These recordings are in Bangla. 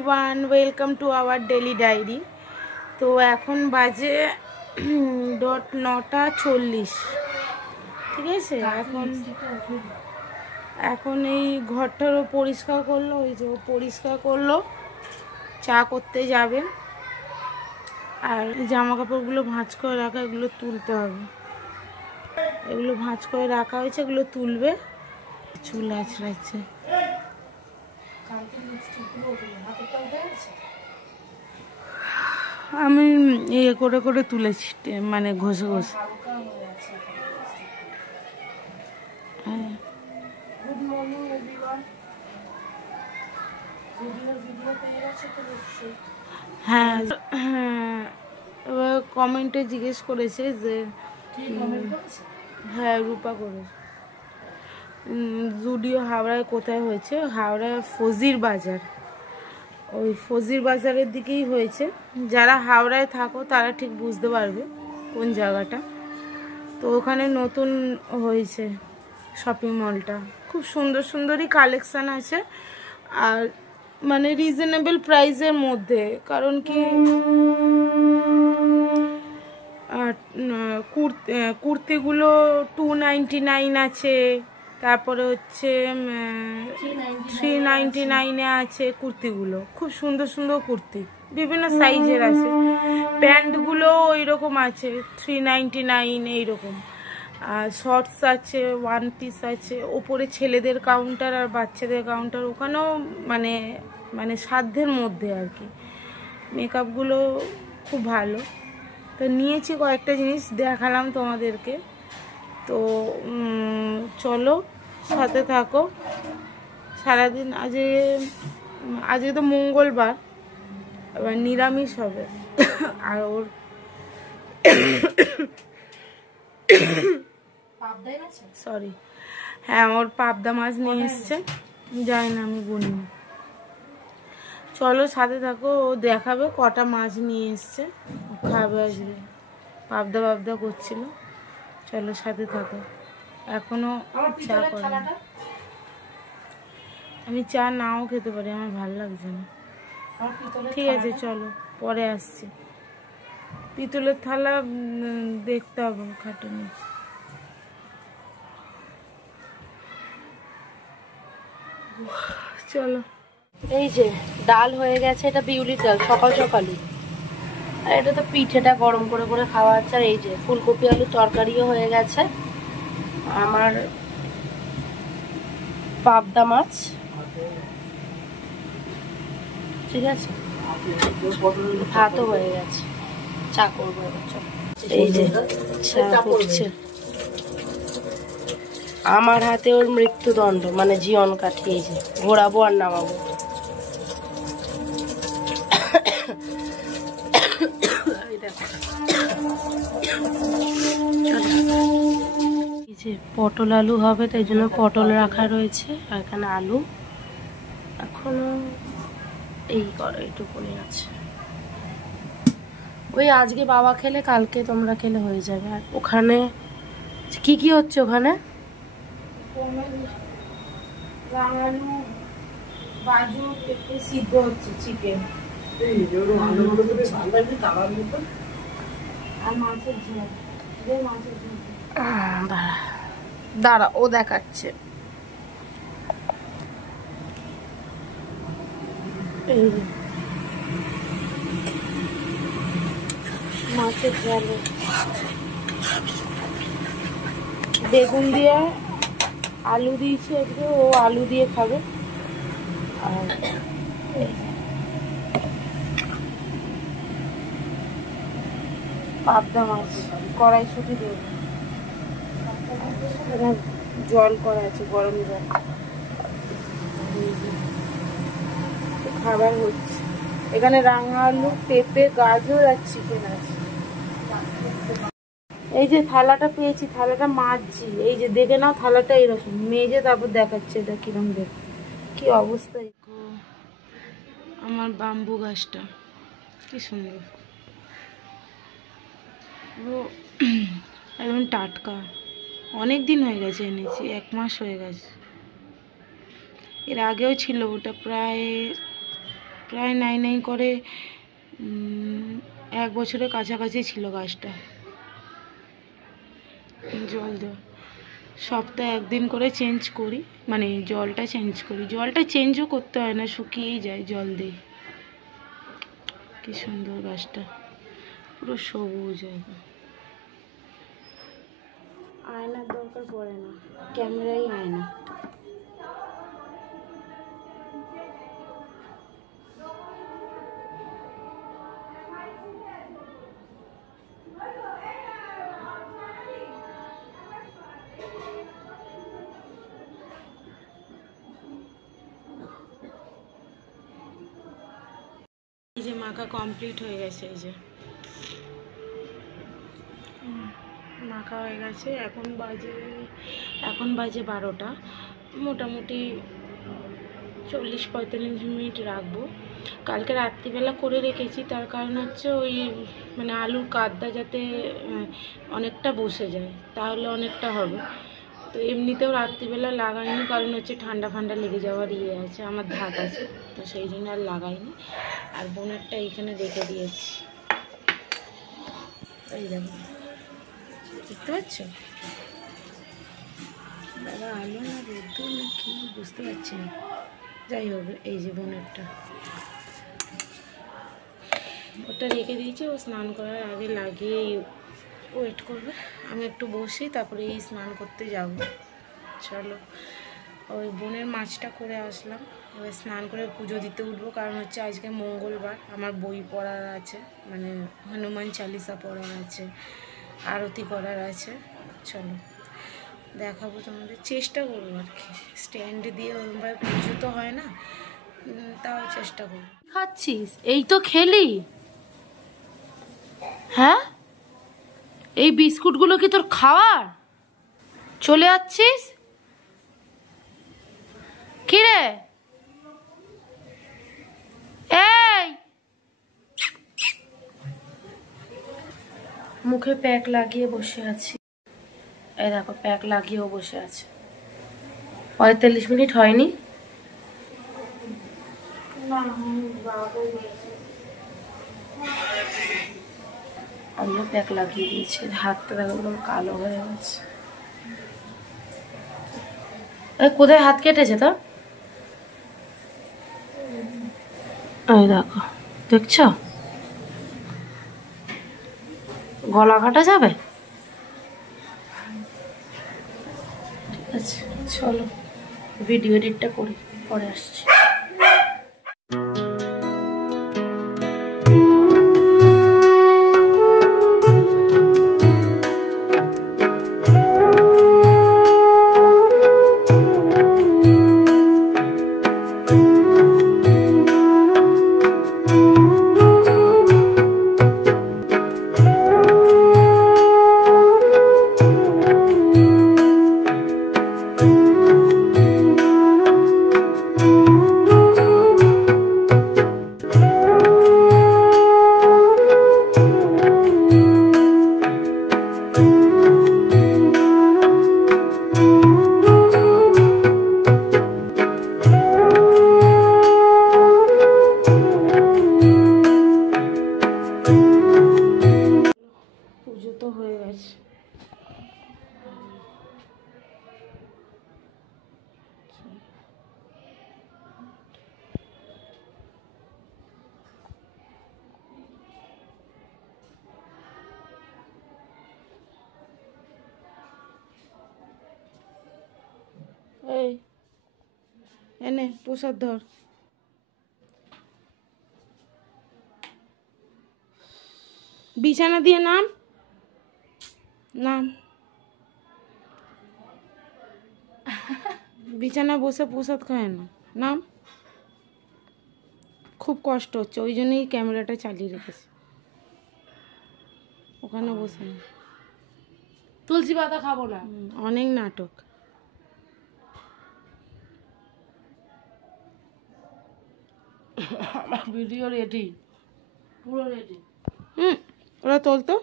Everyone, welcome to our daily diary. তো এখন বাজে 9:40, ঠিক আছে। এখন এই ঘরটারও পরিষ্কার করলো, ওই যে পরিষ্কার করলো, চা করতে যাবে। আর জামা কাপড়গুলো ভাঁজ করে রাখা, এগুলো তুলতে হবে। এগুলো ভাঁজ করে রাখা হয়েছে, এগুলো তুলবে। চুল আঁচড়াচ্ছে। আমি ইয়ে করে করে তুলেছি, মানে ঘষে ঘষে। হ্যাঁ, এবার কমেন্টে জিজ্ঞেস করেছে যে, হ্যাঁ রূপা করে, জুডিও হাওড়ায় কোথায় হয়েছে? হাওড়ায় ফজির বাজার, ওই ফজির বাজারের দিকেই হয়েছে। যারা হাওড়ায় থাকো তারা ঠিক বুঝতে পারবে কোন জায়গাটা। তো ওখানে নতুন হয়েছে শপিং মলটা, খুব সুন্দর সুন্দরই কালেকশান আছে, আর মানে রিজনেবল প্রাইসের মধ্যে। কারণ কি কুর্তিগুলো 299 আছে, তারপরে হচ্ছে 399 আছে। কুর্তিগুলো খুব সুন্দর সুন্দর কুর্তি, বিভিন্ন সাইজের আছে। প্যান্টগুলো ওই রকম আছে 399 এইরকম। আর শর্টস আছে, ওয়ান পিস আছে। ওপরে ছেলেদের কাউন্টার আর বাচ্চাদের কাউন্টার, ওখানেও মানে মানে সাধ্যের মধ্যে আর কি। মেকআপগুলো খুব ভালো। তো নিয়েছি কয়েকটা জিনিস, দেখালাম তোমাদেরকে। তো চলো সাথে থাকো সারাদিন। আজকে তো মঙ্গলবার, এবার নিরামিষ হবে। আর ওর সরি, হ্যাঁ ওর পাবদা মাছ নিয়ে এসছে, যাই না আমি বলি। চলো সাথে থাকো, ও দেখাবে কটা মাছ নিয়ে এসছে, খাবে আসবে। পাবদা করছিল। চলো সাথে থাকো। এখনো চা করে, আমি চা নাও খেতে পারি, আমার ভালো লাগছে না। ঠিক আছে চলো, পরে আসছি। পিতলের থালা দেখতে হবে খাটুনি। চলো, এই যে ডাল হয়ে গেছে, এটা বিউলির ডাল, সকাল সকালই। আর এটা তো পিঠেটা গরম করে করে খাওয়া হচ্ছে। আর এই যে ফুলকপি আলু তরকারিও হয়ে গেছে। আমার পাবদা মাছ, ঠিক আছে, ভাতও হয়ে গেছে। চা করবো এবার, এই যে চা করছে। আমার হাতে ওর মৃত্যুদণ্ড, মানে জীবন কাঠি। এই যে ঘোরাবো আর নামাবো। এই যে পটল আলু হবে, তাই জন্য পটল রাখা রয়েছে। আর এখানে আলু এখনো এইটুকুনি আছে। ওই আজকে বাবা খেলে কালকে তোমরা খেলে হয়ে যাবে। আর ওখানে কি কি হচ্ছে? ওখানে আলু বাজু পেঁপে সিদ্ধ হচ্ছে, চিকেন আর মাছের ঝোল। দাঁড়া, ও দেখাচ্ছে। এই মাছের ঝোল, বেগুন দিয়ে আলু দিয়েছি একটু, ও আলু দিয়ে খাবে। আর পাবদা মাছ কড়াইশুঁটি দেব, জল করা আছে, গরম জল। খাবার হচ্ছে এখানে। রাঙা আলু, পেঁপে, গাজর আর চিকেন আছে। এই যে থালাটা পেয়েছি, থালাটা মাজছি। এই যে দেখে নাও, থালাটা এরকম মেজে তারপর দেখাচ্ছে এটা কিরম দেখ, কি অবস্থা। আমার বাম্বু গাছটা কি সুন্দর, একদম টাটকা। অনেক দিন হয়ে গেছে এনেছি, 1 মাস হয়ে গেছে। এর আগেও ছিল, ওটা প্রায় প্রায় নাই নাই করে 1 বছরের কাছাকাছি ছিল গাছটা। জল দেওয়া সপ্তাহে 1 দিন করে চেঞ্জ করি, মানে জলটা চেঞ্জ করি। জলটা চেঞ্জও করতে হয় না, শুকিয়েই যায় জল দিই। কি সুন্দর গাছটা, পুরো সবুজ একদম। আয়নার দরকার পড়ে না, ক্যামেরাই আয়না। এই যে মাখা কমপ্লিট হয়ে গেছে, এই যে মাখা হয়ে গেছে। এখন বাজে 12টা। মোটামুটি 40-45 মিনিট রাখবো। কালকে রাত্রিবেলা করে রেখেছি, তার কারণ হচ্ছে ওই মানে আলুর কাদটা যাতে অনেকটা বসে যায়, তাহলে অনেকটা হবে। তো এমনিতেও রাত্রিবেলা লাগাইনি, কারণ হচ্ছে ঠান্ডা ফান্ডা লেগে যাওয়ার আছে, আমার ধাত আছে, তো সেই জন্য আর লাগাইনি। আর বোনেরটা এইখানে রেখে দিয়েছি, এই দেখো, দেখতে পাচ্ছ দাদা? আলো না রোদ্দুর না কি বুঝতে পারছি না, যাই হোক। এই যে বোনেরটা, ওটা রেখে দিয়েছি, ও স্নান করার আগে লাগিয়ে ওয়েট করবে। আমি একটু বসি, তারপরে এই স্নান করতে যাব। চলো, ওই বোনের মাছটা করে আসলাম, এবার স্নান করে পুজো দিতে উঠবো, কারণ হচ্ছে আজকে মঙ্গলবার, আমার বই পড়ার আছে, মানে হনুমান চালিসা পড়ার আছে, আরতি করার আছে। চলো দেখাবো তোমাদের, চেষ্টা করবো আর কি। স্ট্যান্ড দিয়ে ওরমভাবে পুজো তো হয় না, তাও চেষ্টা করবো। খাচ্ছিস? এই তো খেলি। হ্যাঁ, এই বিস্কুটগুলো কি তোর খাওয়ার? চলে যাচ্ছিস? কিরে এই, মুখে প্যাক লাগিয়ে বসে আছি। এই দেখো, প্যাক লাগিয়েও বসে আছে। 45 মিনিট হয়নি। আমিও প্যাক লাগিয়ে দিয়েছি, হাতটা দেখো একদম কালো হয়ে গেছে। কোথায় হাত কেটেছে তো? এই দেখো, দেখছো? গলা কাটা যাবে? ঠিক আছে, চলো ভিডিও এডিটটা করি, পরে আসছি। পুজো তো হয়ে গেছে। এই এনে প্রসাদ ধর। বিছানা দিয়ে নাম, নাম। বিছানা বসে প্রসাদ খায় না, নাম। খুব কষ্ট হচ্ছে, ওই জন্যই ক্যামেরাটা চালিয়ে রেখেছি। ওখানে বসে না, তুলসী পাতা খাবো না। অনেক নাটক। ভিডিও রেডি, পুরো রেডি। ওরা তোলতো।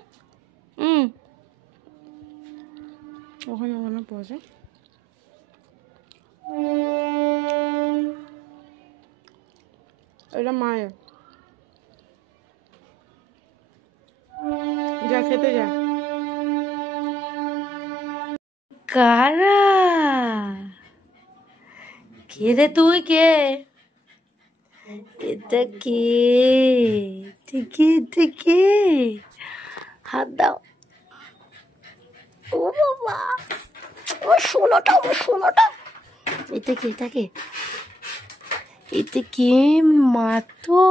ওখানে ওখানে পৌঁছে। এটা মায়ের, যা খেতে যা। কারা কে রে তুই? কে এটা? কে কে? হাত দাও। ও বাবা, ও সোনাটা, ও সোনাটা। এটা কে? এটা কে? এটা কে? মা তো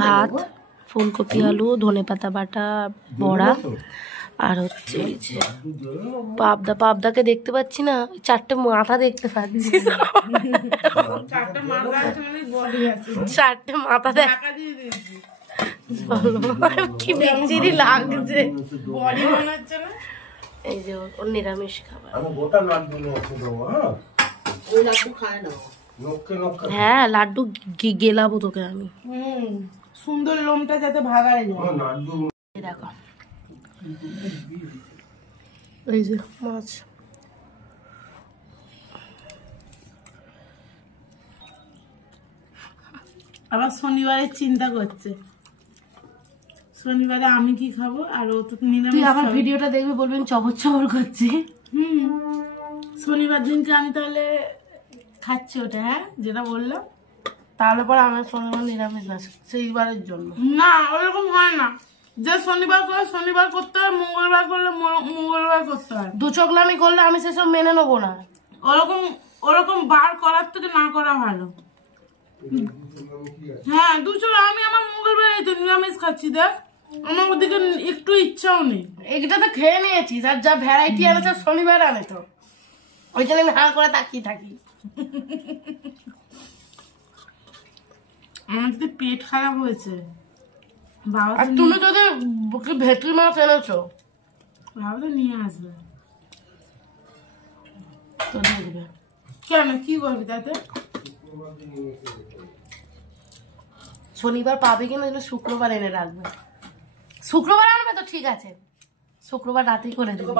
ভাত, ফুলকপি, আলু, ধনেপাতা বাটা, বড়া, আর হচ্ছে এই যে পাবদা। পাবদাকে দেখতে পাচ্ছি না, চারটে মাথা দেখতে পাচ্ছি। চারটে মাথা কি বিচ্ছিরি লাগছে। এই যে ওর নিরামিষ খাবার। হ্যাঁ, লাড্ডু গেলাবো তোকে আমি। সুন্দর লোমটা যাতে ভাগাড়ে যায়। দেখো এই যে মাছ। আবার শনিবারের চিন্তা করছে, শনিবারে আমি কি খাবো, আর ও তো নিরামিষ। আবার ভিডিওটা দেখবে, বলবেন চবর চবর করছি। শনিবার দিনকে আমি তাহলে খাচ্ছি ওটা, হ্যাঁ যেটা বললাম, তাহলে পরে আমার শনিবার নিরামিষ আছে সেইবারের জন্য। না ওরকম হয় না, যে শনিবার করে শনিবার করতে হয়, মঙ্গলবার করলে মঙ্গলবার করতে হয়। দু চোখলামি করলে আমি সেসব মেনে নেবো না। ওরকম বার করার থেকে না করা ভালো। হ্যাঁ, দু চোখ আমি আমার মঙ্গলবার এই তো নিরামিষ খাচ্ছি। দেখ আমার ওদিকে একটু ইচ্ছাও নেই। এটা তো খেয়ে নিয়েছিস, আর যা ভ্যারাইটি আনে সব শনিবার আনে, তো ওই জন্য আমি হাঁ করে তাকিয়ে থাকি। আমার যদি পেট খারাপ হয়েছে, আর তুমি যদি ভেটকি মাছ এনেছো, বাবা তো নিয়ে আসবে, তো দেখবে কেন, কি করবি তাতে? শনিবার পাবে কিনা শুক্রবার এনে রাখবে। শুক্রবার আনবে তো ঠিক আছে, শুক্রবার রাতেই করে দিবি।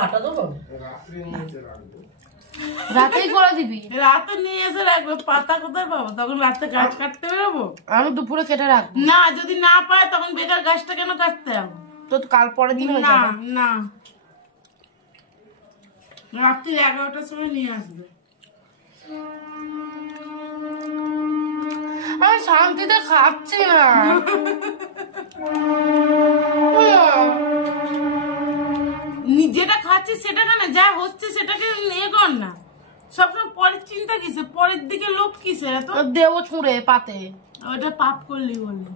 রাতেই করে দিবি, রাতে নিয়ে এসে রাখবে। পাতা কোথায় পাবো তখন? রাতে গাছ কাটতে বেরোবো? আমি দুপুরে কেটে রাখবো। না, যদি না পায় তখন বেকার গাছটা কেন কাটতে হবে? তো কাল পরের দিন। না না, রাত্রি 11টার সময় নিয়ে আসবে। আমি শান্তিতে খাচ্ছি না। যেটা খাচ্ছি সেটা কেন, যা হচ্ছে সেটাকে নিয়ে কর না। সবসময় পরের চিন্তা কিসে, পরের দিকে লোক কিসে? তো দেবো ছুঁড়ে পাতে, ওটা পাপ করলি বললি।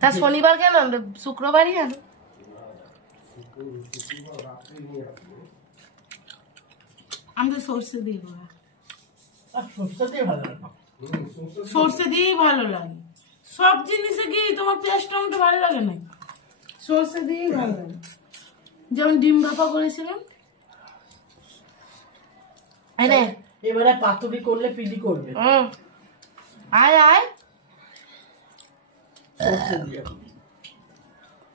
তা শনিবার কেন আনবে? শুক্রবারই আনো। আমি তো সর্ষে দিই, সর্ষে দিয়েই ভালো লাগে। সব জিনিসে কি তোমার পেঁয়াজ টমেটো ভালো লাগে না? সর্ষে দিয়েই ভালো লাগে। যেমন ডিম ভাপা করেছিলাম, এবারে পাতুরি করলে পিলি করবে। আয় আয়,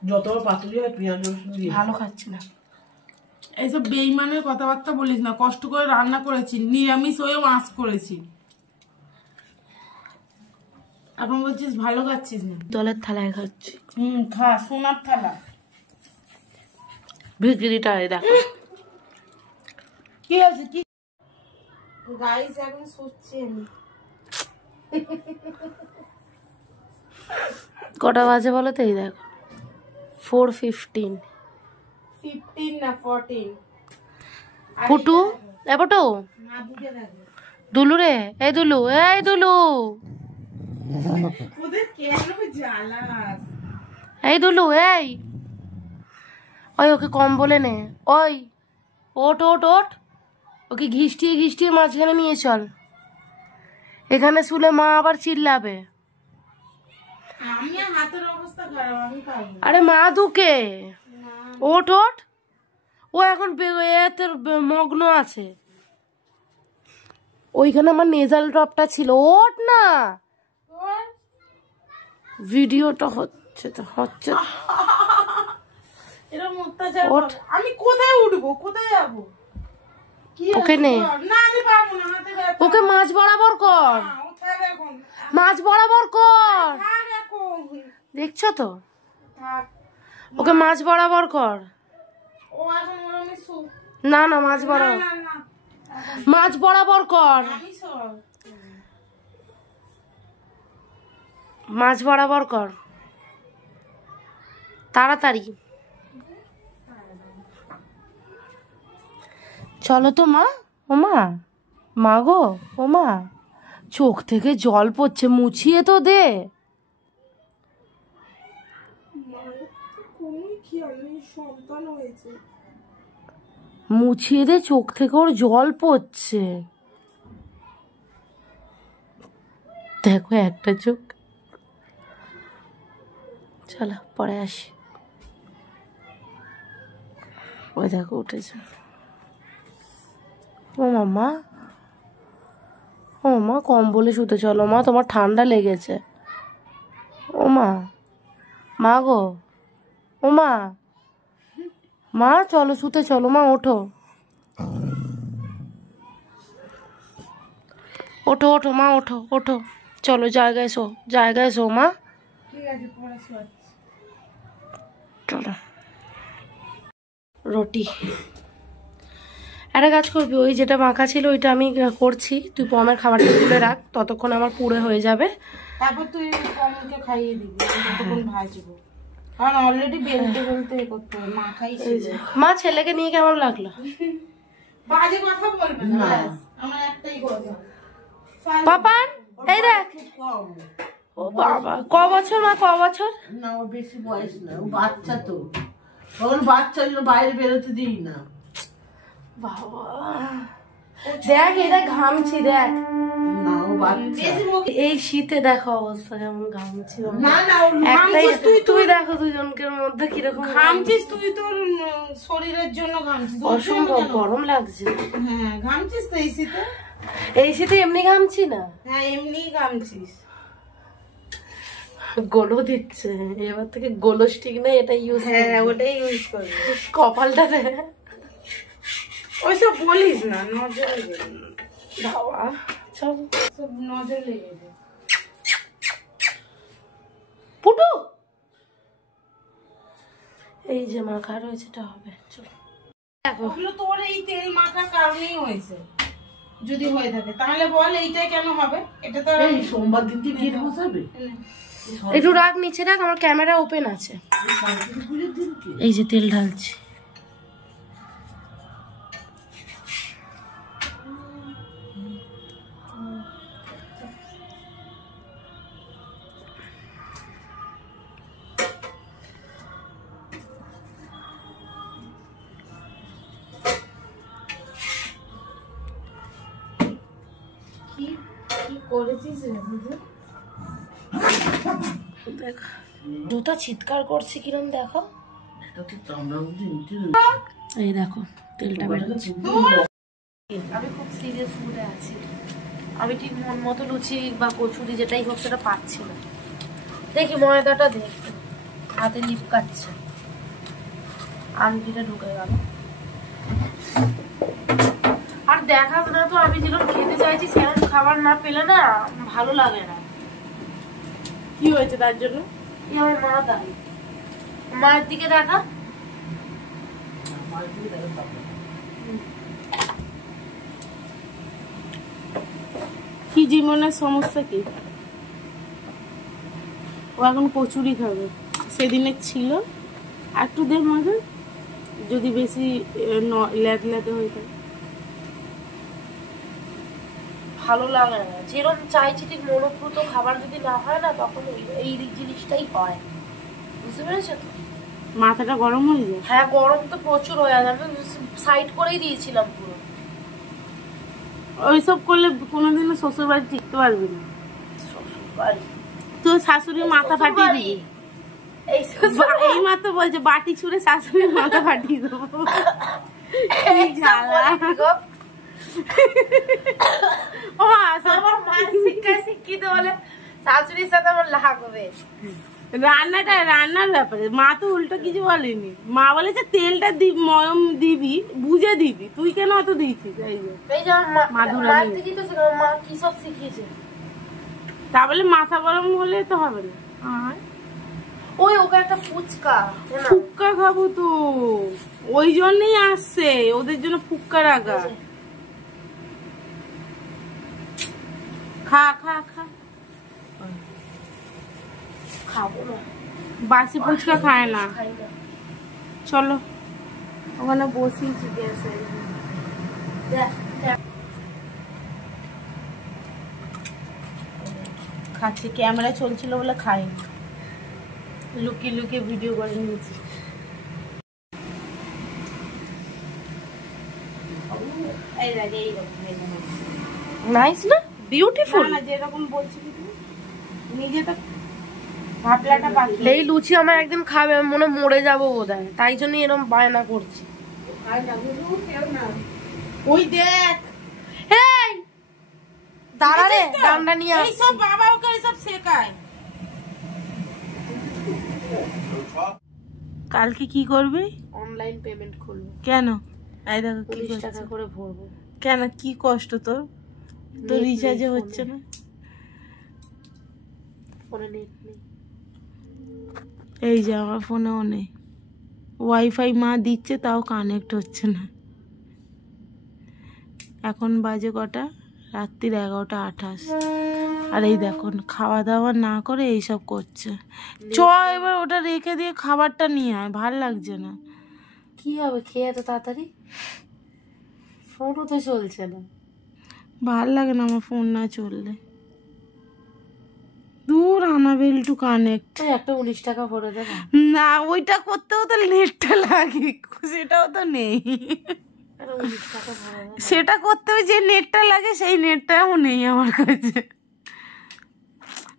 যতবার পাতুরি হয় পেঁয়াজ রসুন দিয়ে। ভালো খাচ্ছি না, এইসব বেইমানের কথাবার্তা বলিস না। কষ্ট করে রান্না করেছি, নিরামিষ হয়েও আঁচ করেছি, এখন বলছিস ভালো খাচ্ছিস না। জলের থালায় খাচ্ছি। খা, সোনার থালা। ভিকিরিটা দেখো কি আছে। কি গাইস, এখন শুচ্ছি আমি। কটা বাজে বলো তো? এই দেখো 4:15। 15 না 14। পুটু এ পুটু, দুলু রে, এই দুলু, এই দুলু, এই দুলু, এই ওই ওকে কম বলে নে। ওই ওট ওট ওট, ওকে ঘিষ্টিয়ে ঘিষ্টিয়ে মাঝখানে নিয়ে চল। এখানে শুলে মা আবার চিল্লাবে। আরে মা দুকে, ওট ওট, ও এখন এতে মগ্ন আছে। ওইখানে আমার নেজাল ড্রপটা ছিল। ওঠ না, ভিডিওটা হচ্ছে তো হচ্ছে। এরকম অত্যাচার আমি কোথায় উঠবো, কোথায় যাবো? ওকে নে, না আমি পারবো না, হাতে ব্যথা। ওকে মাছ বরাবর কর, মাছ বরাবর কর। দেখছো তো, ওকে মাছ বরাবর কর। না না, মাছ বরাবর, মাছ বরাবর কর, মাছ বরাবর কর তাড়াতাড়ি। চলো তো মা। ও মা, মা গো, ও মা, চোখ থেকে জল পড়ছে, মুছিয়ে তো দে। মুছিয়ে দে, চোখ থেকে ওর জল পড়ছে। দেখো একটা চোখ। চলো পরে আসি। ওই দেখো উঠেছে। ও মামা, ও মা কম্বলে শুতে চলো মা, তোমার ঠান্ডা লেগেছে। ও মা, মা গো, ও মা, মা চলো শুতে চলো মা, ওঠো ওঠো ওঠো মা, ওঠো ওঠো, চলো জায়গায় শো, জায়গায় শো মা। চলো রুটি। একটা কাজ করবি, ওই যেটা মাখা ছিল ওইটা আমি করছি, তুই পমের খাবারটা তুলে রাখ, ততক্ষণ আমার পুরো হয়ে যাবে। তারপর তুই পমকে খাইয়ে দিবি, ততক্ষণ ভাজবো, কারণ অলরেডি বেলতে বেলতে করতে হবে। মাখাই ছিল। মা ছেলেকে নিয়ে কেমন লাগলো? বাজে কথা বলবে না, আমার একটাই কথা। পাপা এই দেখ, ও বাবা ক বছর মা, ক বছর? না ও বেশি বয়স না, ও বাচ্চা তো, ওর বাচ্চা বাইরে বেরোতে দিই না। বাবা দেখ, এটা ঘামছি দেখ। না ও বাচ্চা, এই শীতে দেখো অবস্থা কেমন ঘামছি। না না, তুই দেখো দুজনকের মধ্যে কিরকম ঘামছিস, তুই তোর শরীরের জন্য ঘামছিস, অসম্ভব গরম লাগছে। হ্যাঁ ঘামছিস তো এই শীতে। এই শীতে এমনি ঘামছি না। হ্যাঁ এমনি ঘামছিস। গোলো দিচ্ছে, এবার থেকে গোলো স্টিক না, এটা ইউজ, হ্যাঁ ওটাই ইউজ করবি কপালটা দে। ওইসব বলিস না, নজর লেগে বাবা, চল সব নজর লেগে যায়। পুটু এই যে মাখা রয়েছে, এটা হবে। চল ওগুলো তোর এই তেল মাখার কারণেই হয়েছে, যদি হয়ে থাকে তাহলে বল এইটাই কেন হবে? এটা তো এই সোমবার দিনটি গিয়ে বসাবে। একটু রাখ, নিচে রাখ, আমার ক্যামেরা ওপেন আছে। এই যে তেল ঢালছি। দেখ জুতা চিৎকার করছে কিরম, দেখো এই দেখো তেলটা বেরোচ্ছে। আমি খুব সিরিয়াস মুডে আছি, আমি ঠিক মন মতো লুচি বা কচুরি যেটাই হোক সেটা পাচ্ছি না। দেখি ময়দাটা দেখ, হাতে লিপকাচ্ছে, আংটিটা ঢুকে গেল। আর দেখা না তো, আমি যেরকম খেতে চাইছি সেরকম খাবার না পেলে না ভালো লাগে না। কি হয়েছে তার জন্য? আমার মা দাঁড়ি, মায়ের দিকে দেখা। কি জীবনের সমস্যা কি? ও এখন কচুরি খাবে, সেদিনের ছিল একটু দে মজা, যদি বেশি ল্যাদে হয়ে থাকে ভালো লাগে না। যেরকম চাইছি ঠিক মনোপ্রুত খাবার যদি না হয় না, তখন এই জিনিসটাই হয়, বুঝতে পেরেছো তো? মাথাটা গরম হয়ে যায়। হ্যাঁ গরম তো প্রচুর হয়ে যায়, আমি সাইড করেই দিয়েছিলাম পুরো। ওইসব করলে কোনোদিনও শ্বশুর বাড়ি টিকতে পারবি না। তোর শাশুড়ির মাথা ফাটিয়ে দিবি। এই মাত্র বলছে বাটি ছুঁড়ে শাশুড়ির মাথা ফাটিয়ে দেবো। আমার মা শিক্ষায় শিক্ষিত বলে শাশুড়ির সাথে আমার লাগবে। রান্নার ব্যাপারে মা তো উল্টো কিছু বলেনি, মা বলেছে তেলটা ময়ম দিবি, বুঝে দিবি, তুই কেন অত দিয়েছিস? এই যে মা থেকে তো মা কি সব শিখিয়েছে, তা বলে মাথা গরম হলে তো হবে না। ওই ওকে একটা ফুচকা খাবো তো, ওই জন্যই আসছে, ওদের জন্য ফুচকা রাখা। খা খা খা, খাবো না, বাসি ফুচকা খায় না। চলো ওখানে বসিয়েছি গ্যাসে। খাচ্ছি, ক্যামেরা চলছিল বলে খাই, লুকিয়ে লুকিয়ে ভিডিও করে নিয়েছি। নাইস না, বিউটিফুল না যেরকম বলছি নিজে তো ভাবলাটা বাকি। এই লুচি আমার একদিন খাবে, আমি মনে মরে যাবো বোধহয়, তাই জন্য এরকম বায়না করছি। ওই দেখ, এই দাঁড়া রে, ডান্ডা নিয়ে আসছি। এইসব বাবা ওকে এইসব শেখায়। কালকে কি করবে? অনলাইন পেমেন্ট করবো। কেন? এই দেখো 20 টাকা করে ভরবো। কেন, কি কষ্ট তোর? তো রিচার্জে হচ্ছে না, ফোনে নেট নেই। এই যে আমার ফোনেও নেই, ওয়াইফাই মা দিচ্ছে তাও কানেক্ট হচ্ছে না। এখন বাজে কটা? রাত্রির 11:28। আর এই দেখুন খাওয়া দাওয়া না করে এইসব করছে। চ এবার ওটা রেখে দিয়ে খাবারটা নিয়ে আয়, ভাল লাগছে না। কি হবে খেয়ে এত তাড়াতাড়ি? ফোনও তো চলছে না, ভাল লাগে না আমার ফোন না চললে। দূর আনাবেল টু কানেক্ট। একটা 19 টাকা ভরে দেবে না, ওইটা করতেও তো নেটটা লাগে, সেটাও তো নেই। 19 টাকা ভরে দেবে, সেটা করতেও যে নেটটা লাগে সেই নেটটাও নেই আমার কাছে।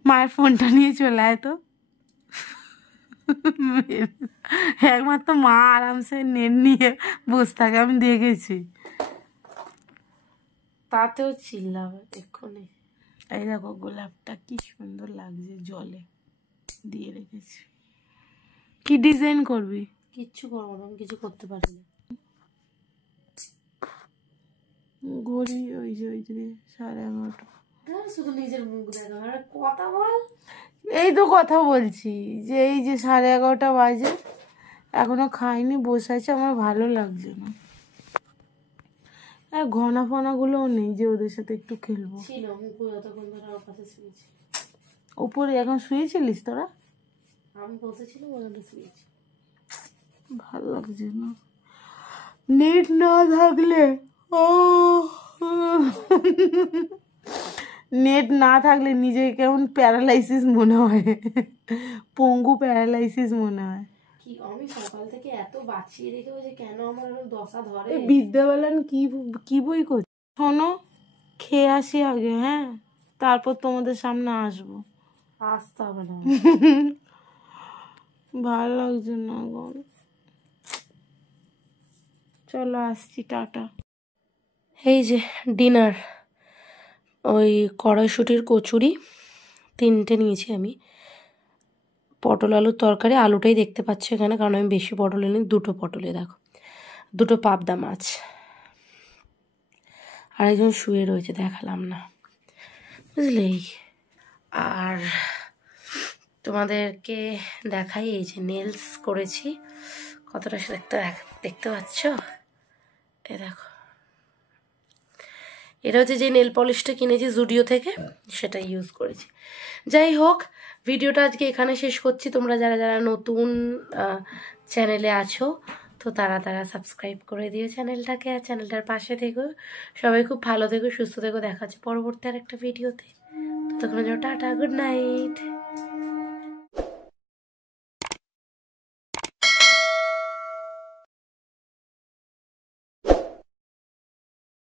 মায়ের ফোনটা নিয়ে চলে আয় তো, একমাত্র মা আরামসে নেট নিয়ে বসে থাকে, আমি দেখেছি। তাতেও চিল্লাবে এক্ষুনি। এই দেখো গোলাপটা কি সুন্দর লাগছে, জলে দিয়ে রেখেছি। কি ডিজাইন করবি? কিচ্ছু করবো না, আমি কিছু করতে পারি না। ঘড়ি ওই যে 11:30। শুধু নিজের মুখ দেখা, কথা বল। এই তো কথা বলছি যে এই যে 11:30 বাজে, এখনো খাইনি, বসে আছে, আমার ভালো লাগছে না। আর ঘনা ফনাগুলোও নেই যে ওদের সাথে একটু খেলবো। ছিল মুকু যতক্ষণ ধরে ওর পাশে শুয়েছি। ওপরে এখন শুয়েছিলিস তোরা? আমি বসেছিলাম ওখানে শুয়েছি। ভালো লাগছে না নেট না থাকলে। ও নেট না থাকলে নিজেকে কেমন প্যারালাইসিস মনে হয়, পঙ্গু প্যারালাইসিস মনে হয়। কি আমি সকাল থেকে এত বাঁচিয়ে রেখেও যে কেন আমার দশা ধরে। বিদ্যাবালান কি বই করছে? শোনো, খেয়ে আসি আগে, হ্যাঁ, তারপর তোমাদের সামনে আসবো। আসতে হবে না, ভালো লাগছে না এখন। চলো আসছি, টাটা। এই যে ডিনার, ওই কড়াইশুটির কচুরি 3টে নিয়েছি আমি, পটল আলুর তরকারি, আলুটাই দেখতে পাচ্ছি এখানে কারণ আমি বেশি পটল এনে, 2টো পটলে দেখো, 2টো পাবদা মাছ, আর একজন শুয়ে রয়েছে দেখালাম না, বুঝলেই। আর তোমাদেরকে দেখাই এই যে নেলস করেছি, কতটা দেখতে পাচ্ছ, এ দেখো। এটা হচ্ছে যে নেল পলিশটা কিনেছি জুডিও থেকে, সেটা ইউজ করেছি। যাই হোক, ভিডিওটা আজকে এখানে শেষ করছি। তোমরা যারা যারা নতুন চ্যানেলে আছো তো তারা সাবস্ক্রাইব করে দিও চ্যানেলটাকে, আর চ্যানেলটার পাশে থেকো। সবাই খুব ভালো থেকো, সুস্থ থেকো, দেখা হচ্ছে পরবর্তী আরেকটা ভিডিওতে। ততক্ষণ টাটা, গুড নাইট।